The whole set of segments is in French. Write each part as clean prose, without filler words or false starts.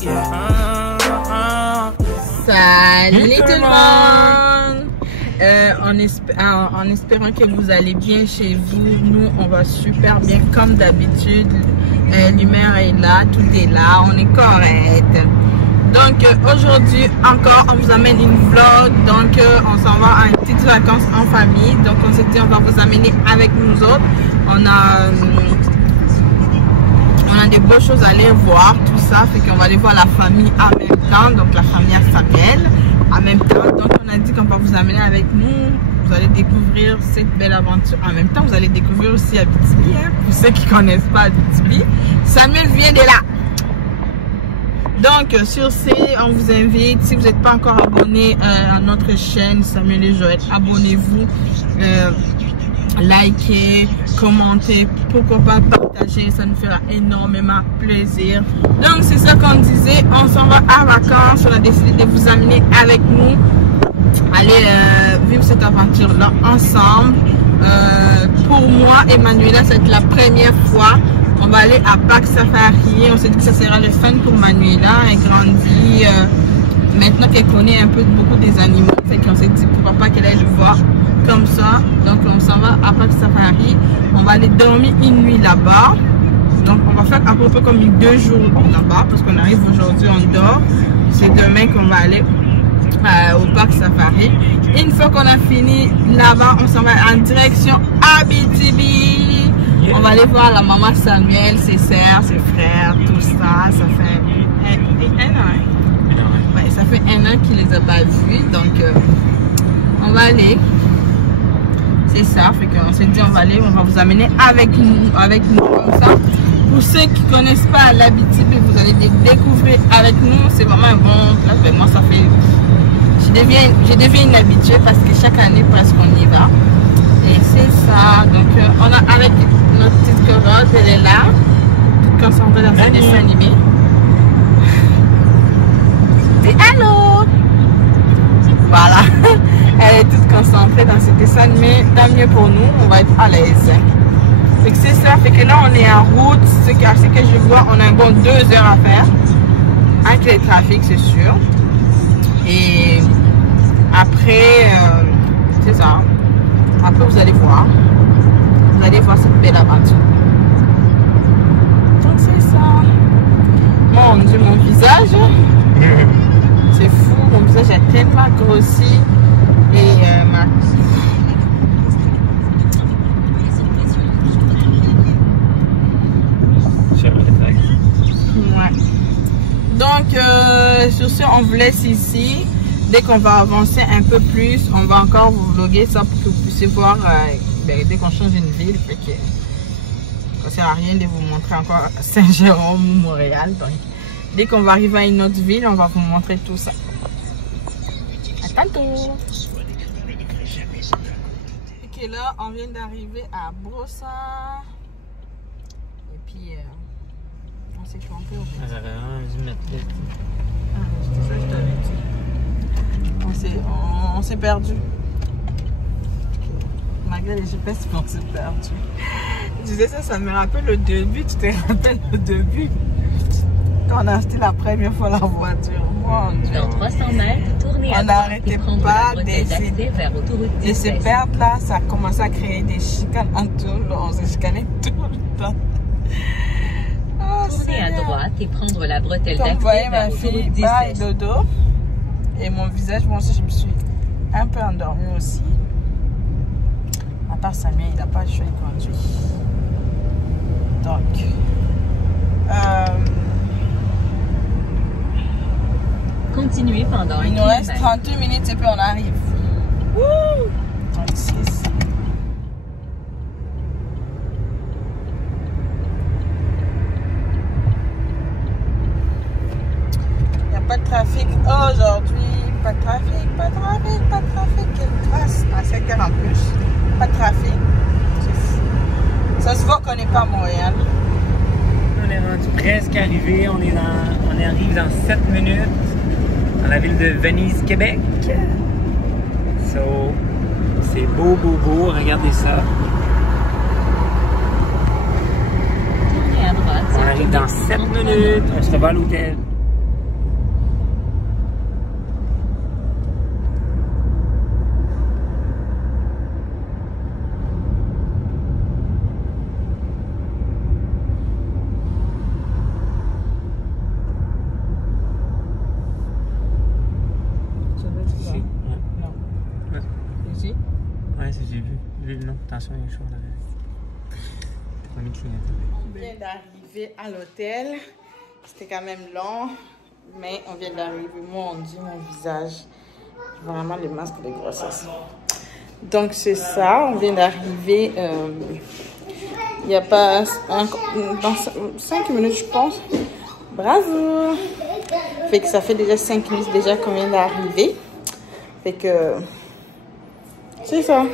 Salut tout le monde! En espérant que vous allez bien chez vous, nous on va super bien comme d'habitude. L'humeur est là, tout est là, on est correct. Donc aujourd'hui encore on vous amène une vlog, donc on s'en va à une petite vacances en famille. Donc on s'est dit on va vous amener avec nous autres. On a des beaux choses à aller voir, tout ça, fait qu'on va aller voir la famille en même temps, donc la famille à Samuel en même temps. Donc on a dit qu'on va vous amener avec nous, vous allez découvrir cette belle aventure en même temps. Vous allez découvrir aussi Abitibi, hein, pour ceux qui connaissent pas Abitibi. Samuel vient de là. Donc sur ce, on vous invite, si vous n'êtes pas encore abonné à notre chaîne Samuel et Joël, abonnez-vous, likez, commentez, pourquoi pas partager, ça nous fera énormément plaisir. Donc c'est ça qu'on disait, on s'en va à vacances, on a décidé de vous amener avec nous, aller vivre cette aventure là ensemble. Pour moi et Manuela, c'est la première fois. On va aller à Parc Safari. On s'est dit que ça sera le fun pour Manuela. Elle grandit maintenant qu'elle connaît un peu beaucoup des animaux. Fait qu'on s'est dit pourquoi pas qu'elle aille le voir comme ça. Donc on s'en va à Parc Safari. On va aller dormir une nuit là-bas. Donc on va faire à peu près comme 2 jours là-bas parce qu'on arrive aujourd'hui, on dort. C'est demain qu'on va aller au Parc Safari. Une fois qu'on a fini là-bas, on s'en va en direction Abitibi. On va aller voir la maman Samuel, ses sœurs, ses frères, tout ça. Ça fait un an. Ouais, ça fait 1 an qu'il les a pas vus. Donc, on va aller. C'est ça. Fait qu'on s'est dit, on va aller, on va vous amener avec nous comme ça. Pour ceux qui ne connaissent pas l'Abitibi, vous allez découvrir avec nous. C'est vraiment un bon plat. Moi, ça fait. Je deviens une habituée parce que chaque année, presque, on y va. Et c'est ça. Donc, on a avec notre petite carotte, elle est là, toute concentrée dans un dessin animé. Et allô! Voilà. Elle est toute concentrée dans ce dessin animé. Tant mieux pour nous, on va être à l'aise. Fait que c'est ça. Fait que là, on est en route. Ce que je vois, on a un bon 2 heures à faire. Avec les trafics, c'est sûr. Et après, c'est ça. Après, vous allez voir. Vous allez voir cette belle aventure. Donc, c'est ça. Mon Dieu, mon visage. C'est fou. Mon visage a tellement grossi. Et ma... Ouais. Donc, sur ce, on vous laisse ici. Dès qu'on va avancer un peu plus, on va encore vous vlogger ça pour que vous puissiez voir dès qu'on change une ville. Fait que ça sert à rien de vous montrer encore Saint-Jérôme ou Montréal. Donc, dès qu'on va arriver à une autre ville, on va vous montrer tout ça. À tantôt! Et là, on vient d'arriver à Brossard. Et puis, on s'est trompé au fait. J'avais vraiment dû mettre là. Ah, c'était ça que je t'avais dit. On s'est perdu. Malgré les GPS, on s'est perdu. Je disais ça me rappelle le début. Tu te rappelles le début? Quand on a acheté la première fois la voiture. Mon Dieu. Dans 300 mètres, tournez à droite et prendre la bretelle d'accès vers autoroute 10. Et se perdre là, ça a commencé à créer des chicanes en tout. On s'est chicané tout le temps. Tournez à droite et prendre la bretelle d'accès Vous voyez vers ma fille, autoroute 10. bas et dodo. Et mon visage, moi aussi, je me suis un peu endormie aussi. À part Samuel, il n'a pas le choix, il conduit. Donc, Continuez pendant il nous reste 32 minutes et puis on arrive. Wouh! 36. Pas de trafic aujourd'hui, pas de trafic. Quelle grâce à 5 heures en plus. Pas de trafic, c'est fou. Ça se voit qu'on n'est pas à Montréal. On est rendu presque arrivé, on arrive dans 7 minutes dans la ville de Venise, Québec. So, c'est beau, regardez ça. Tournez à droite. On arrive dans 7 minutes, on se va à l'hôtel. Attention, il y a chaud là. On vient d'arriver à l'hôtel. C'était quand même long, mais on vient d'arriver. Mon Dieu, mon visage. Vraiment le masque de grossesse. Donc c'est ça, on vient d'arriver. Il n'y a pas... dans 5 minutes, je pense. Bravo! Fait que ça fait déjà 5 minutes déjà qu'on vient d'arriver. Fait que... c'est ça.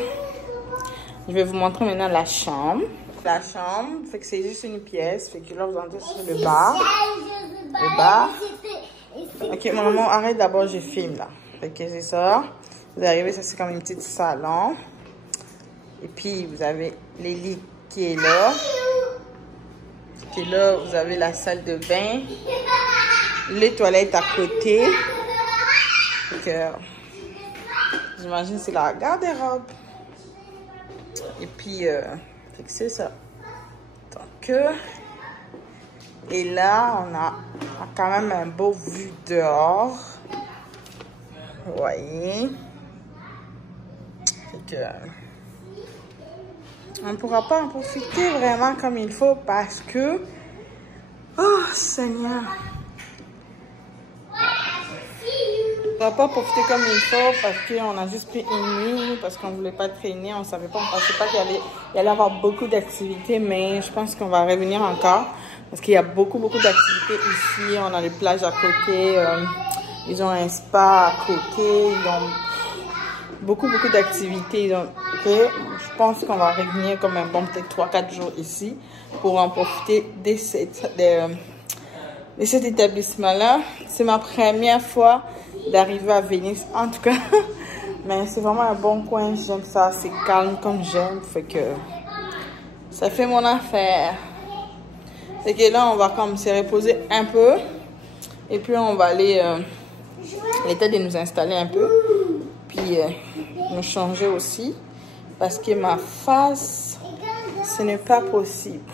Je vais vous montrer maintenant la chambre. La chambre, fait que c'est juste une pièce. Fait que là, vous entrez sur le bar. Le bar. Ok, mon maman, arrête d'abord, je filme là. Fait que c'est ça. Vous arrivez, ça c'est comme une petite salon. Et puis, vous avez les lits qui est là. Et là, vous avez la salle de bain. Les toilettes à côté. Fait que... j'imagine c'est la garde-robe. Et puis, fait que c'est ça. Donc, et là, on a quand même un beau vue dehors. Vous voyez. Fait que, on ne pourra pas en profiter vraiment comme il faut parce que... oh, Seigneur. On ne va pas profiter comme il faut parce qu'on a juste pris une nuit, parce qu'on ne voulait pas traîner, on ne savait pas, on ne pensait pas qu'il allait y avoir beaucoup d'activités, mais je pense qu'on va revenir encore parce qu'il y a beaucoup d'activités ici. On a les plages à côté, ils ont un spa à côté, ils ont beaucoup d'activités. Je pense qu'on va revenir comme un bon peut-être 3-4 jours ici pour en profiter de cet établissement-là. C'est ma première fois d'arriver à Venise, en tout cas. Mais c'est vraiment un bon coin, j'aime ça, c'est calme comme j'aime, fait que ça fait mon affaire. Fait que là, on va comme se reposer un peu, et puis on va aller, l'état de nous installer un peu, puis nous changer aussi, parce que ma face, ce n'est pas possible.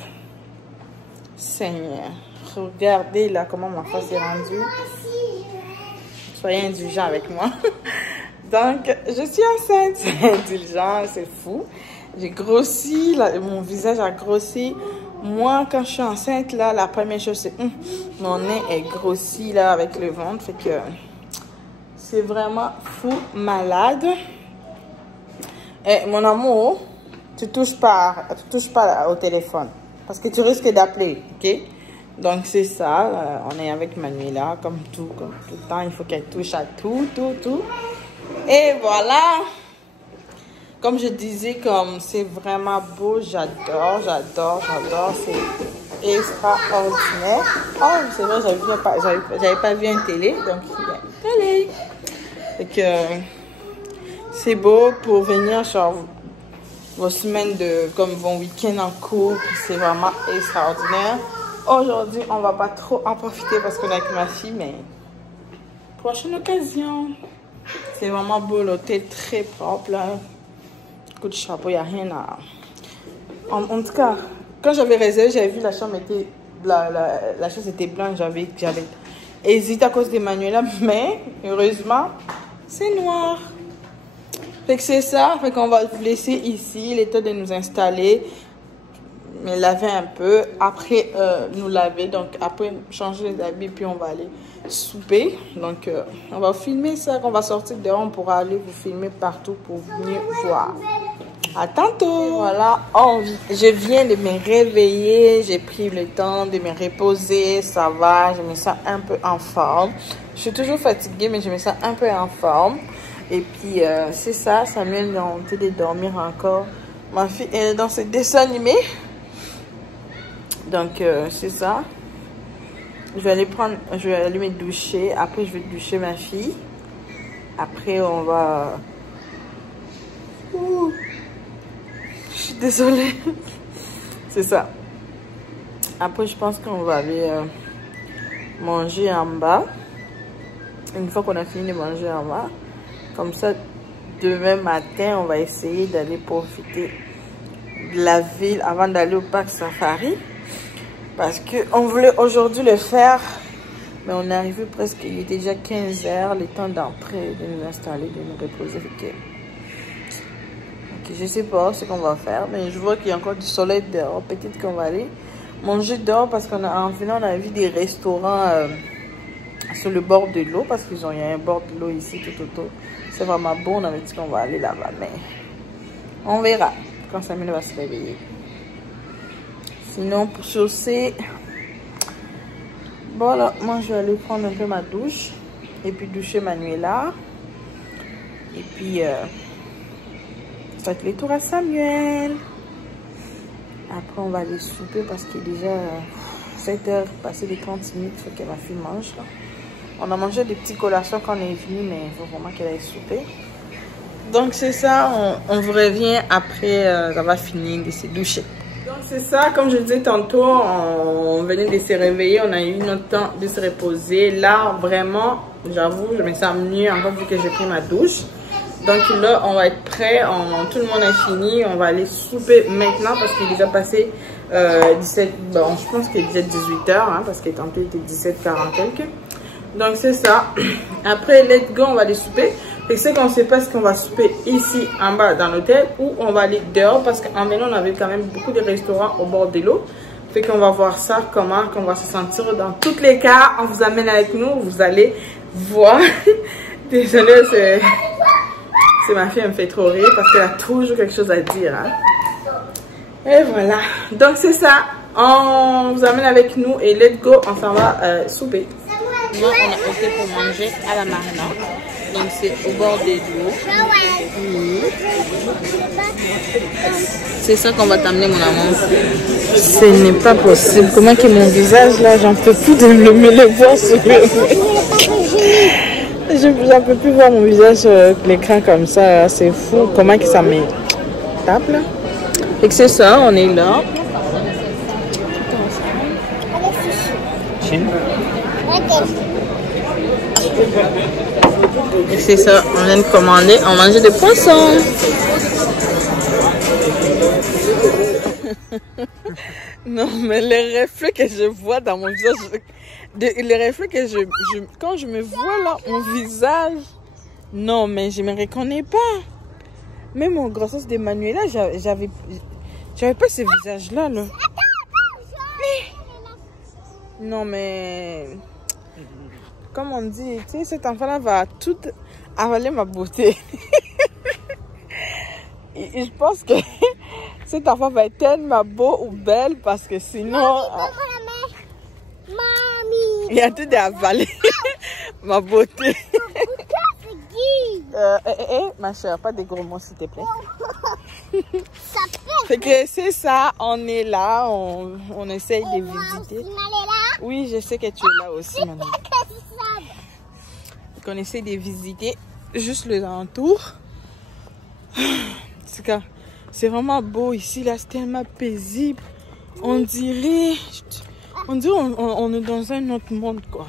Seigneur, regardez là comment ma face est rendue. Soyez indulgents avec moi. Donc, je suis enceinte. C'est indulgent, c'est fou. J'ai grossi, mon visage a grossi. Moi, quand je suis enceinte, là, la première chose, c'est mon nez est grossi, là, avec le ventre. Fait que c'est vraiment fou, malade. Et mon amour, tu touches pas au téléphone. Parce que tu risques d'appeler, ok? Donc, c'est ça. On est avec Manuela, comme tout le temps. Il faut qu'elle touche à tout. Et voilà. Comme je disais, comme c'est vraiment beau. J'adore. C'est extraordinaire. Oh, c'est vrai, j'avais pas vu une télé. Donc, il y a une télé. Fait que c'est beau pour venir sur vos semaines comme vos week-ends en cours. C'est vraiment extraordinaire. Aujourd'hui, on va pas trop en profiter parce qu'on est avec ma fille, mais prochaine occasion. C'est vraiment beau, l'hôtel très propre là. Coup de chapeau, il n'y a rien à... En tout cas, quand j'avais réservé, j'avais vu la chambre était... La chose était blanche, j'avais hésité à cause d'Emmanuela, mais heureusement, c'est noir. Fait que c'est ça, fait qu'on va vous laisser ici, le temps de nous installer. Mais laver un peu, après nous laver, donc après changer les habits, puis on va aller souper. Donc on va filmer ça, qu'on va sortir dehors, on pourra aller vous filmer partout pour venir voir. À tantôt. Voilà, je viens de me réveiller, j'ai pris le temps de me reposer, ça va, je me sens un peu en forme. Je suis toujours fatiguée, mais je me sens un peu en forme. Et puis c'est ça, Samuel est en train de dormir encore. Ma fille est dans ses dessins animés. Donc, c'est ça. Je vais aller me doucher. Après, je vais doucher ma fille. Après, on va... Ouh. Je suis désolée. C'est ça. Après, je pense qu'on va aller manger en bas. Une fois qu'on a fini de manger en bas. Comme ça, demain matin, on va essayer d'aller profiter de la ville avant d'aller au parc safari. Parce qu'on voulait aujourd'hui le faire, mais on est arrivé presque, il est déjà 15 h, le temps d'entrer, de nous installer, de nous reposer. Ok, je sais pas ce qu'on va faire, mais je vois qu'il y a encore du soleil dehors. Peut-être qu'on va aller manger dehors parce qu'en venant, on a vu des restaurants sur le bord de l'eau parce qu'il y a un bord de l'eau ici tout autour. C'est vraiment beau, on avait dit qu'on va aller là-bas, mais on verra quand Samuel va se réveiller. Sinon, pour chausser, voilà, moi je vais aller prendre un peu ma douche et puis doucher Manuela. Et puis, faites les tours à Samuel. Après, on va aller souper parce qu'il est déjà 7 h passé les 30 minutes. Faut que ma fille mange là. On a mangé des petits collations quand on est venu, mais il faut vraiment qu'elle aille souper. Donc, c'est ça. On vous revient après avoir fini de se doucher. Donc, c'est ça. Comme je disais tantôt, on venait de se réveiller. On a eu notre temps de se reposer. Là, vraiment, j'avoue, je me sens mieux encore vu que j'ai pris ma douche. Donc là, on va être prêt, tout le monde a fini, on va aller souper maintenant parce qu'il est déjà passé 17, bon, je pense qu'il est déjà 18 h, hein, parce qu'il tantôt il était 17h40 quelques. Donc c'est ça. Après, let's go, on va aller souper. Et c'est qu'on ne sait pas ce qu'on va souper ici en bas dans l'hôtel ou on va aller dehors parce qu'en venant, on avait quand même beaucoup de restaurants au bord de l'eau. Fait qu'on va voir ça, comment qu'on va se sentir. Dans tous les cas, on vous amène avec nous, vous allez voir. Désolée, c'est ma fille, elle me fait trop rire parce qu'elle a toujours quelque chose à dire. Hein. Et voilà. Donc c'est ça. On vous amène avec nous et let's go. On s'en va souper. Moi, on a opté pour manger à la marina. Donc c'est au bord de l'eau. C'est ça qu'on va t'amener, mon amour. Ce n'est pas possible. Comment que mon visage là, j'en peux plus de me le voir sourire. J'en peux plus voir mon visage sur l'écran comme ça, c'est fou. Comment que ça me tape là. Et que c'est ça, on est là. Et c'est ça, on vient de commander, on mange des poissons. Non, mais les reflets que je vois dans mon visage, les reflets que quand je me vois là, mon visage, non, mais je me reconnais pas. Même mon grossesse de Manuela, j'avais pas ce visage là. Non, mais comme on dit, tu sais, cet enfant là va tout avaler ma beauté. Et je pense que cet enfant va être tellement beau ou belle parce que sinon il y a tout d'avaler ma beauté. Ma chère, pas des gros mots s'il te plaît. Fait que c'est ça, on est là, on essaye de visiter. Oui, je sais que tu es là aussi maintenant. On essaie de visiter juste les alentours. C'est vraiment beau ici, là, c'est tellement paisible. On dirait on est dans un autre monde, quoi.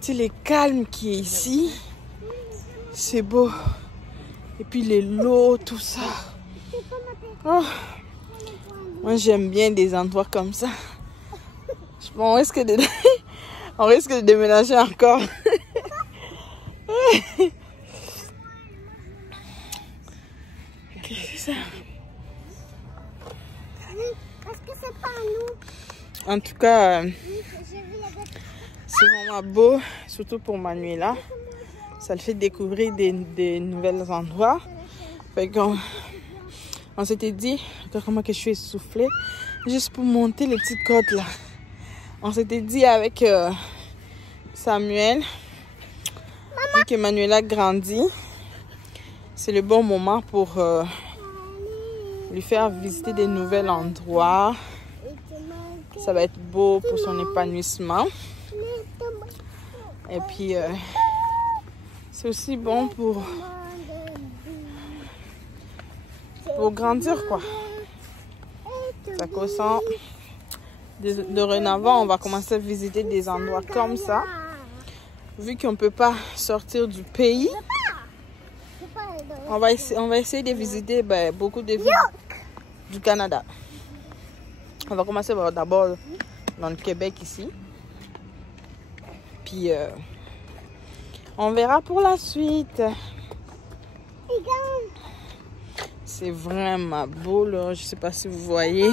Tu sais, le calme qui est ici, c'est beau. Et puis les lots, tout ça. Oh. Moi, j'aime bien des endroits comme ça. On risque de déménager encore. Qu'est-ce que c'est ça? Est-ce que c'est pas nous? En tout cas, c'est vraiment beau, surtout pour Manuela. Ça le fait découvrir des nouveaux endroits. Fait qu'on on s'était dit, comment que je suis essoufflée, juste pour monter les petites côtes là. On s'était dit avec Samuel, vu que Manuela grandit, c'est le bon moment pour lui faire visiter des nouveaux endroits. Ça va être beau pour son épanouissement. Et puis, c'est aussi bon pour grandir, quoi. Ça consent. Dorénavant, on va commencer à visiter des endroits comme ça. Vu qu'on ne peut pas sortir du pays, on va essayer de visiter beaucoup de villes du Canada. On va commencer d'abord dans le Québec ici. Puis, on verra pour la suite. C'est vraiment beau là. Je sais pas si vous voyez.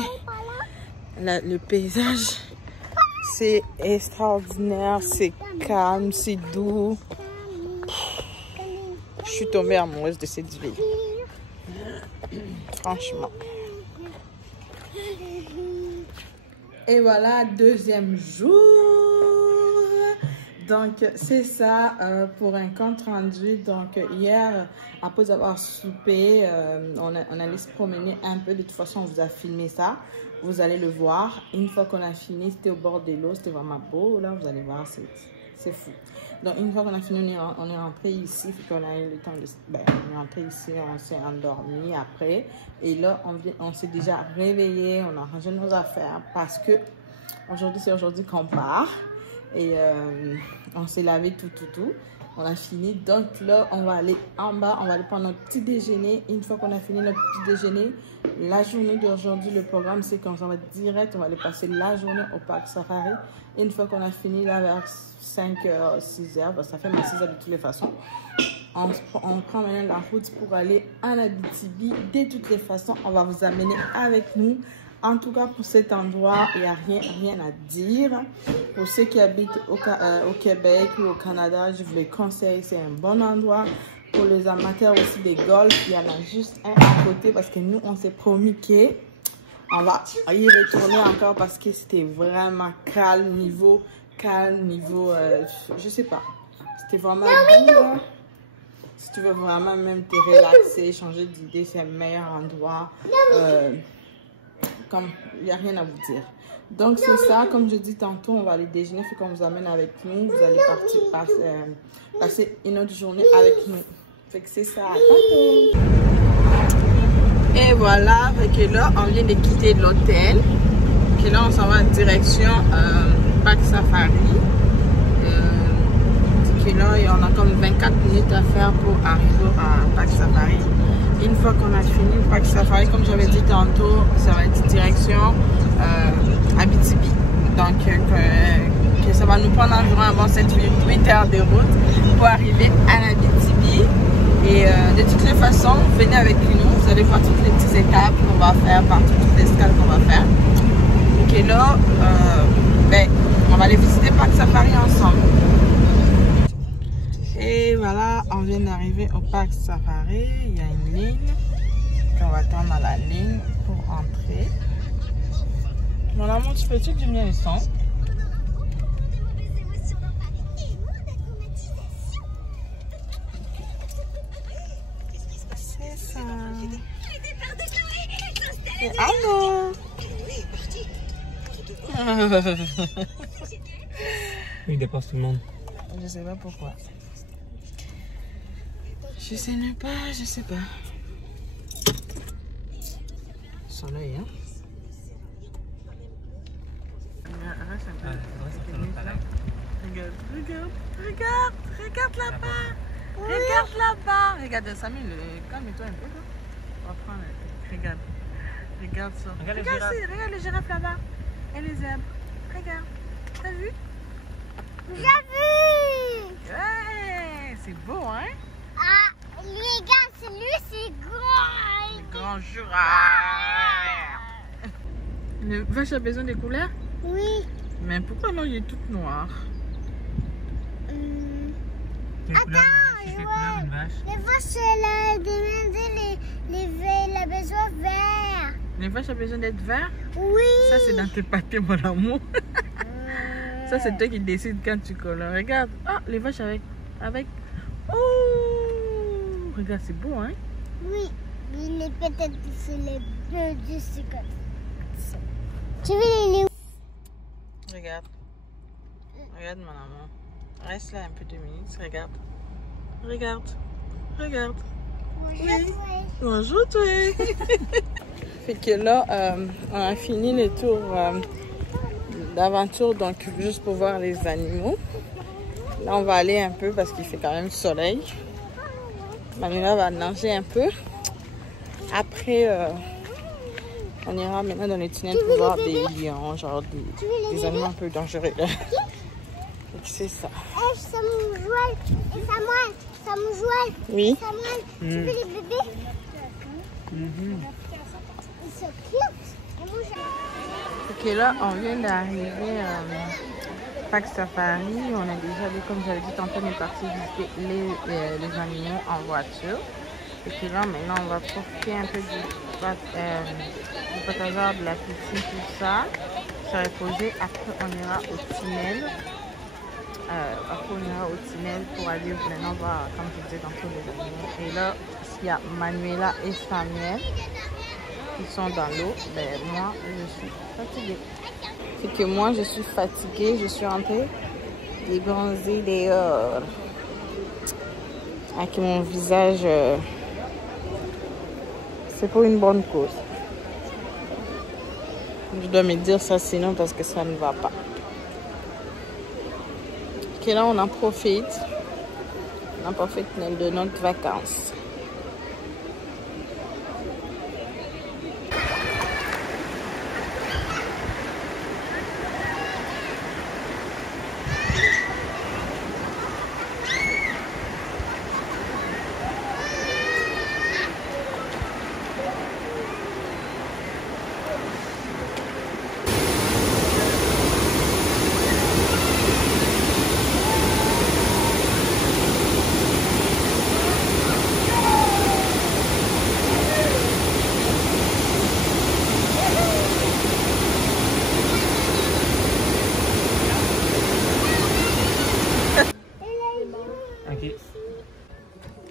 Là, le paysage, c'est extraordinaire. C'est calme, c'est doux. Je suis tombée amoureuse de cette ville. Franchement. Et voilà, deuxième jour. Donc, c'est ça pour un compte rendu. Donc, hier, après avoir soupé, on allait se promener un peu. De toute façon, on vous a filmé ça. Vous allez le voir. Une fois qu'on a fini, c'était au bord de l'eau. C'était vraiment beau. Là, vous allez voir, c'est fou. Donc, une fois qu'on a fini, on est rentré ici. On a eu le temps de... Ben, on est rentré ici, on s'est endormi après. Et là, on s'est déjà réveillé. On a rangé nos affaires parce que aujourd'hui, c'est aujourd'hui qu'on part. Et on s'est lavé tout. On a fini. Donc là, on va aller en bas. On va aller prendre notre petit déjeuner. Une fois qu'on a fini notre petit déjeuner, la journée d'aujourd'hui, le programme, c'est qu'on s'en va direct. On va aller passer la journée au parc safari. Et une fois qu'on a fini là vers 5h, 6h, ben, ça fait ma 6h de toutes les façons. On prend maintenant la route pour aller en Abitibi. De toutes les façons, on va vous amener avec nous. En tout cas, pour cet endroit, il n'y a rien à dire. Pour ceux qui habitent au Québec ou au Canada, je vous les conseille. C'est un bon endroit. Pour les amateurs aussi des golfs, il y en a juste un à côté parce que nous, on s'est promis qu'on va y retourner encore parce que c'était vraiment calme, niveau, je sais pas. C'était vraiment bien. Si tu veux vraiment même te relaxer, changer d'idée, c'est un meilleur endroit. Comme il n'y a rien à vous dire. Donc c'est ça, comme je dis tantôt, on va aller déjeuner, faut qu'on vous amène avec nous. Vous allez passer une autre journée avec nous. Fait que c'est ça. Et voilà, fait que là, on vient de quitter l'hôtel. Que là, on s'en va en direction Parc Safari. Que là, on a comme 24 minutes à faire pour arriver à Parc Safari. Une fois qu'on a fini le Parc Safari, comme j'avais dit tantôt, ça va être direction Abitibi. Donc, que ça va nous prendre environ 7-8 heures de route pour arriver à Abitibi. Et de toutes les façons, venez avec nous. Vous allez voir toutes les petites étapes qu'on va faire, partout, toutes les escales qu'on va faire. Et là, on va aller visiter Parc Safari ensemble. Et voilà, on vient d'arriver au Parc Safari. Il y a une ligne. Puis on va attendre à la ligne pour entrer. Mon amour, tu peux-tu diminuer le son? C'est ça. Et allô? Il dépasse tout le monde. Je sais pas pourquoi. Je sais pas. Soleil, hein? Regarde là-bas. Regarde là-bas. Regarde, Samuel, calme-toi un peu. Là. On va prendre. Regarde ça. Regarde les girafes là-bas. Et les zèbres. Regarde. T'as vu? J'ai vu! Ouais, c'est beau, hein? Ah, les gars, c'est lui, c'est grand! Le grand Jura! Le vache a besoin de couleurs? Oui. Mais pourquoi non, il est tout noir? Attends, ouais. Les vaches, elle a demandé elle a besoin vert. Les vaches ont besoin d'être vert? Oui. Ça, c'est dans tes pâtés, mon amour. Ça, c'est toi qui décides quand tu colores. Regarde. Ah, les vaches avec... Oh! Regarde, c'est beau, hein? Oui. Il est peut-être sur les bleus du sucre. Tu veux les... Regarde. Regarde, mon amour. Reste là un peu 2 minutes. Regarde. Regarde. Oui. Bonjour, toi. Fait que là, on a fini les tours d'aventure, donc juste pour voir les animaux. Là, on va aller un peu parce qu'il fait quand même soleil. Mamina va nager un peu. Après, on ira maintenant dans les tunnels pour voir des lions, genre des animaux un peu dangereux. Là. C'est ça. Samuel, oui. tu veux les bébés? Ok, là, on vient d'arriver Parc Safari. On a déjà vu, comme j'avais dit tantôt, on est parti visiter les animaux en voiture. Et puis là, maintenant, on va profiter un peu du pataugeoire, de la piscine, tout ça. Se reposer. Après, on ira au tunnel. Pour aller maintenant voir, comme je disais, dans tous les animaux. Et là, il y a Manuela et Samuel qui sont dans l'eau. Ben, moi, je suis fatiguée. C'est que moi, je suis fatiguée. Je suis en train de bronzer dehors. Avec mon visage... c'est pour une bonne cause. Je dois me dire ça sinon parce que ça ne va pas. Ok, là on en profite. De notre vacances.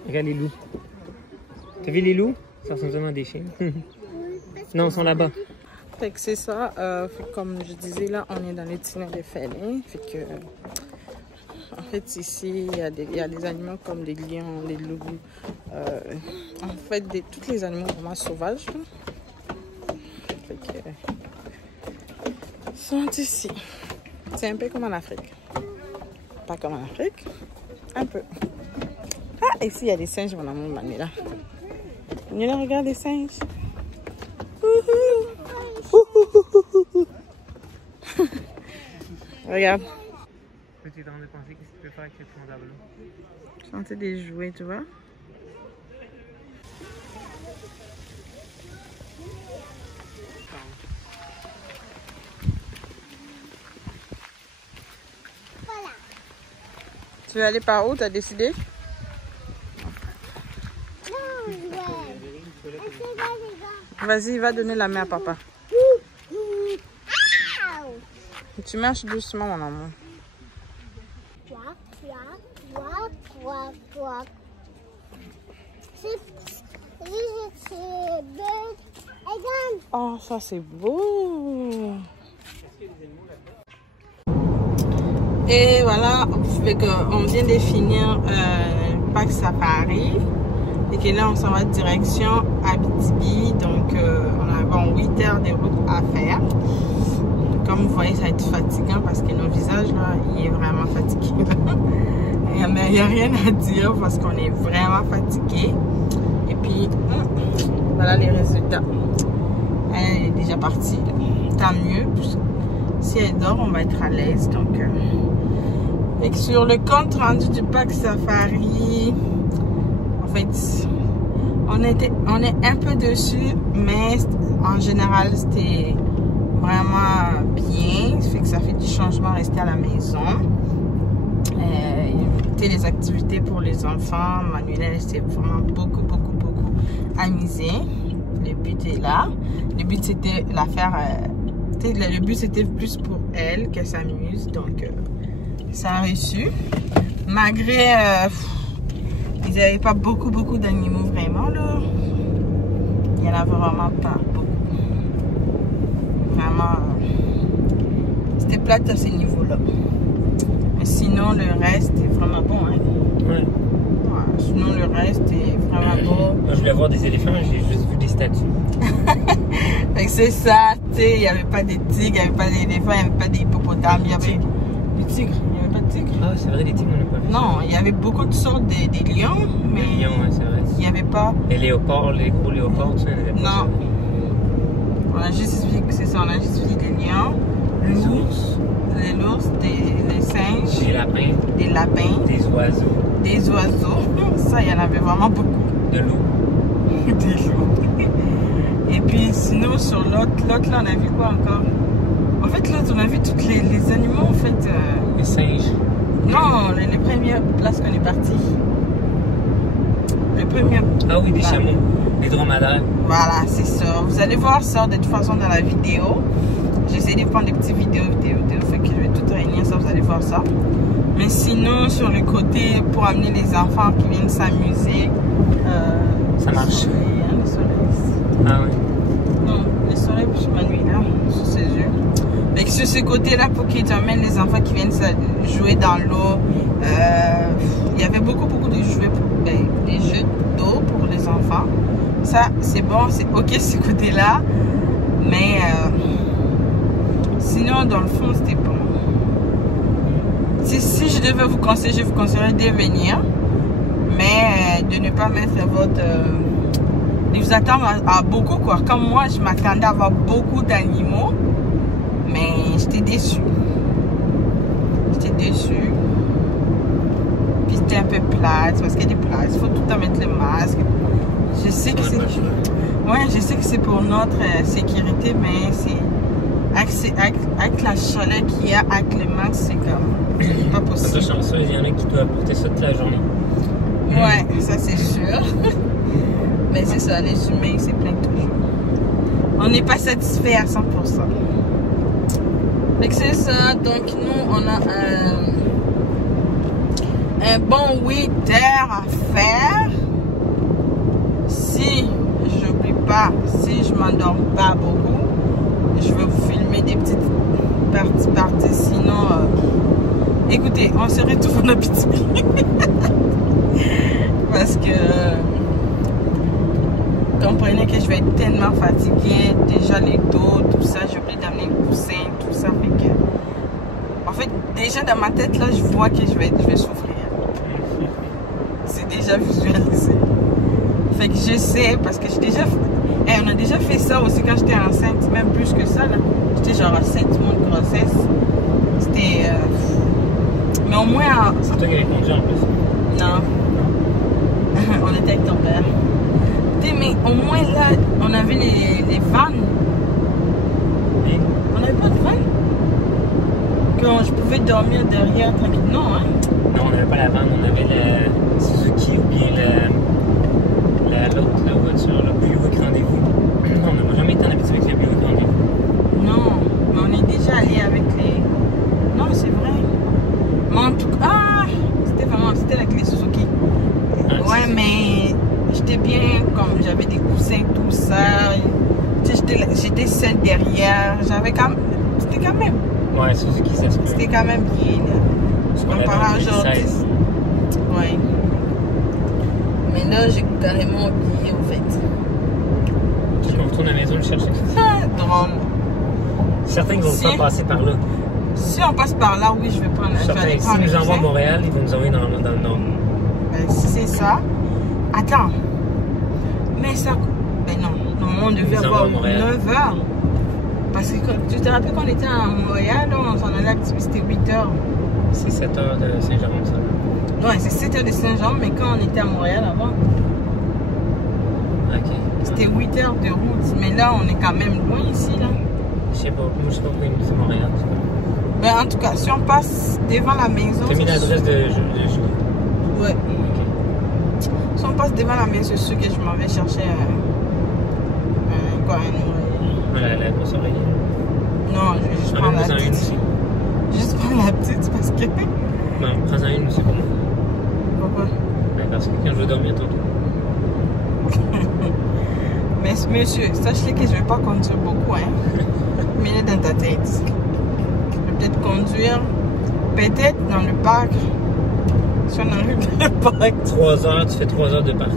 Regarde les loups. T'as vu les loups? Ça ressemble vraiment à des chiens. Non, ils sont là-bas. Fait que c'est ça. Comme je disais, là, on est dans les tunnels de félins. Fait que... en fait, ici, il y a des animaux comme des lions, des loups. En fait, tous les animaux vraiment sauvages. Fait que... sont ici. C'est un peu comme en Afrique. Pas comme en Afrique. Un peu. Ah, ici, il y a des singes, mon amour, Manuela. Manuela, regarde les singes. Regarde. Peux-tu t'en penser qu'est-ce que tu peux faire avec cette fondable là? Je sentais des jouets, tu vois. Voilà. Tu veux aller par où? T'as décidé? Vas-y, va donner la main à papa. Tu marches doucement, mon amour. Oh, ça c'est beau. Et voilà, on vient de finir le Parc Safari. Et que là, on s'en va direction Abitibi. Donc, on a bon 8 heures de route à faire. Comme vous voyez, ça va être fatigant parce que nos visages, là, il est vraiment fatigué. Il n'y a rien à dire parce qu'on est vraiment fatigué. Et puis, voilà les résultats. Elle est déjà partie. Tant mieux. Si elle dort, on va être à l'aise. Donc, et sur le compte rendu du Parc Safari, en fait, on est un peu dessus, mais en général, c'était vraiment bien. Ça fait que ça fait du changement rester à la maison. Les activités pour les enfants. Manuela s'est vraiment beaucoup amusée. Le but est là. Le but c'était la faire. Le but c'était plus pour elle qu'elle s'amuse. Donc ça a réussi. Malgré ils n'avaient pas beaucoup d'animaux vraiment là. Il n'y en a vraiment pas beaucoup. Vraiment c'était plate à ce niveau là. Mais sinon le reste est vraiment bon, hein? Ouais. Sinon le reste est vraiment bon. Moi je voulais voir des éléphants, j'ai juste vu des statues. C'est ça, tu sais, il n'y avait pas des tigres, il n'y avait pas d'éléphants, il n'y avait pas d'hippopotames, il y avait des tigres, il n'y avait pas de tigres. Ah c'est vrai, les tigres on n'a pas vu. Non, il y avait beaucoup de sortes des lions, mais les lions, ouais, c'est vrai. Il n'y avait pas. Les léopards, les gros léopards, tu sais, il n'y avait pas. Non. On a juste vu que c'est ça, on a juste vu des lions, les ours, des singes, des lapins, des oiseaux. Ça, il y en avait vraiment beaucoup. De l'eau. Des loups. Et puis sinon sur l'autre là on a vu quoi encore? En fait l'autre on a vu tous les animaux en fait. Les singes. Non, les premières places qu'on est parti. Les premières. Ah oui, des chameaux, des dromadaires. Voilà, c'est ça. Vous allez voir ça de toute façon dans la vidéo. J'essaie de prendre des petites vidéos, fait que je vais tout réunir ça, vous allez voir ça. Mais sinon, sur le côté, pour amener les enfants qui viennent s'amuser, ça marche. Le soleil. Ah oui. Non, le soleil sur ma nuit là, sur ses yeux. Donc sur ce côté-là, pour qu'ils amènent les enfants qui viennent jouer dans l'eau, il y avait beaucoup de jouets pour des jeux d'eau pour les enfants. Ça, c'est bon, c'est ok ce côté-là. Mais sinon, dans le fond, c'était bon. Si je devais vous conseiller, je vous conseillerais de venir. Mais de ne pas mettre votre... de vous attendre à beaucoup, quoi. Comme moi, je m'attendais à avoir beaucoup d'animaux. Mais j'étais déçue. J'étais déçue. Puis c'était un peu plate. Parce qu'il y a des places. Il faut tout le temps mettre le masque. Je sais que c'est... Ouais, je sais que c'est pour notre sécurité, mais c'est... Avec la chaleur qu'il y a, avec le masque, c'est comme... pas possible. C'est chanceux, il y en a qui doivent porter ça toute la journée. Ouais, ça c'est sûr. Mais c'est ça, les humains, c'est plein toujours. On n'est pas satisfait à 100%. Donc c'est ça, donc nous on a un bon 8 heures à faire. Si j'oublie pas, si je m'endors pas beaucoup, je vais vous filmer des petites parties, sinon écoutez, on se retrouve en Abitibi. Parce que comprenez que je vais être tellement fatiguée, déjà les dos, tout ça, j'ai oublié d'amener le coussin, tout ça, fait que... En fait, déjà dans ma tête là, je vois que je vais souffrir. C'est déjà visualisé. Fait que je sais, parce que j'ai déjà... on a déjà fait ça aussi quand j'étais enceinte, même plus que ça là. J'étais genre à 7 mois de grossesse. C'était... Mais au moins... C'est toi qui avais conduit en plus? Non. On était avec ton père. Mais au moins là, on avait les vannes. Oui. On n'avait pas de vannes. Quand je pouvais dormir derrière tranquillement, non, hein? Non, on n'avait pas la vanne, on avait la Suzuki ou bien l'autre voiture, le Buick Rendez-vous. Non, on n'a jamais été en Abitibi avec le Buick Rendez-vous. Non, mais on est déjà allé avec les... Non, c'est vrai. Mais en tout cas, c'était avec les Suzuki. Ah, ouais, mais j'étais bien, comme j'avais des coussins, tout ça. J'étais seule derrière. J'avais quand même... C'était quand même... Ouais, Suzuki, ça se peut. C'était quand même bien, là. On parle aujourd'hui. Ouais. Mais là, j'ai carrément oublié, au fait. On retourne à la maison le chercher. Drôle. Certains ne vont pas passer par là. Si on passe par là, oui, je vais prendre. Si nous envoient à Montréal, ils vont nous envoyer dans le nord. Ben, si c'est ça. Attends. Mais ça. Ben non. Normalement, on devait avoir 9 heures. Parce que tu te rappelles qu'on était à Montréal, on s'en allait à Abitibi, c'était 8 heures. C'est 7 heures de Saint-Jérôme, ça. Ouais, c'est 7 heures de Saint-Jérôme, mais quand on était à Montréal avant, ok. C'était 8 heures de route. Mais là, on est quand même loin ici, là. Je sais pas, moi je sais pas pourquoi ils me disent Montréal. Ben, en tout cas, si on passe devant la maison. Tu as mis l'adresse de Julie? Ouais. Ok. Si on passe devant la maison, c'est sûr que je m'en vais chercher quoi, La grosse oreille. Non, je vais juste prendre la petite. Une aussi. Juste prendre la petite parce que. Non, prends-en une aussi pour moi. Pourquoi? Ben, parce que quand je veux dormir tantôt. Mais monsieur, sachez que je ne vais pas conduire beaucoup, hein. Mets-le dans ta tête. Je vais peut-être conduire, peut-être dans le parc. Si on arrive dans le parc. 3 heures, tu fais 3 heures de parc.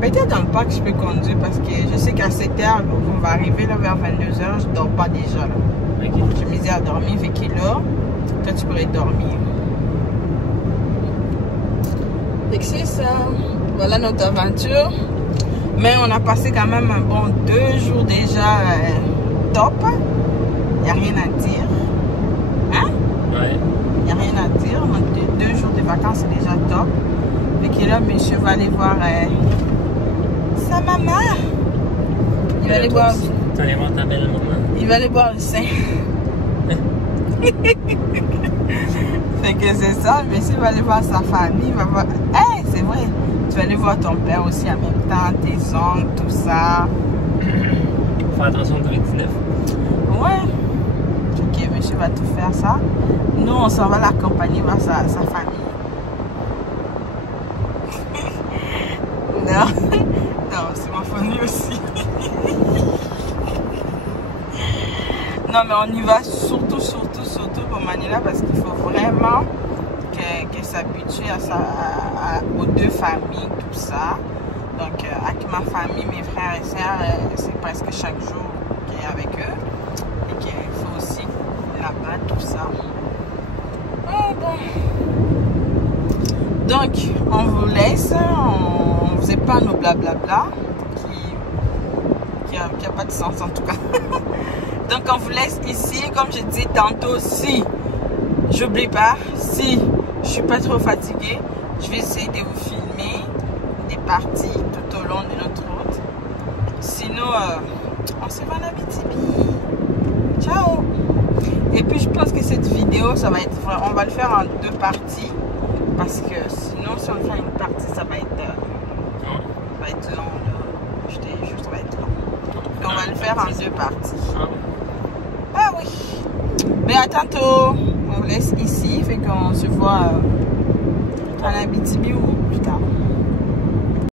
Peut-être dans le parc, je peux conduire parce que je sais qu'à 7 heures, on va arriver là vers 22 heures, je ne dors pas déjà là. Okay. J'ai misé à dormir, fait que là, toi tu pourrais dormir. Fait que c'est ça. Voilà notre aventure. Mais on a passé quand même un bon 2 jours déjà top. Il n'y a rien à dire. Hein? Ouais. Il n'y a rien à dire. 2 jours de vacances, c'est déjà top. Fait que là, monsieur va aller voir sa maman. Il va aller boire. Tu allais voir ta belle maman. Il va aller boire le sein. Fait que c'est ça, mais s'il va aller voir sa famille, il va voir. Hey, c'est vrai. Tu vas aller voir ton père aussi en même temps, tes oncles, tout ça. Faut faire attention de Covid-19. Ouais. Ok, monsieur va tout faire ça. Nous, on s'en va l'accompagner vers sa famille. Non, non, c'est ma famille aussi. Non, mais on y va surtout pour Manila parce qu'il faut vraiment qu'elle s'habitue aux deux familles, tout ça. Donc, avec ma famille, mes frères et sœurs, c'est presque chaque jour qu'il est avec eux. Et qu'il faut aussi là-bas, tout ça. Oh, bon. Donc, on vous laisse. On vous épargne nos blablabla qui a pas de sens en tout cas. Donc, on vous laisse ici. Comme je dis tantôt, si j'oublie pas, si je suis pas trop fatiguée, je vais essayer de vous filmer des parties tout au long de notre route. Sinon, on se voit à Abitibi. Ciao! Et puis, je pense que cette vidéo, ça va être, on va le faire en 2 parties. Parce que sinon, si on fait une partie, ça va être long. Je te jure, ça va être long. Donc, on va le faire en 2 parties. Ah oui. Mais à tantôt. On vous laisse ici. Fait qu'on se voit en Abitibi ou plus tard.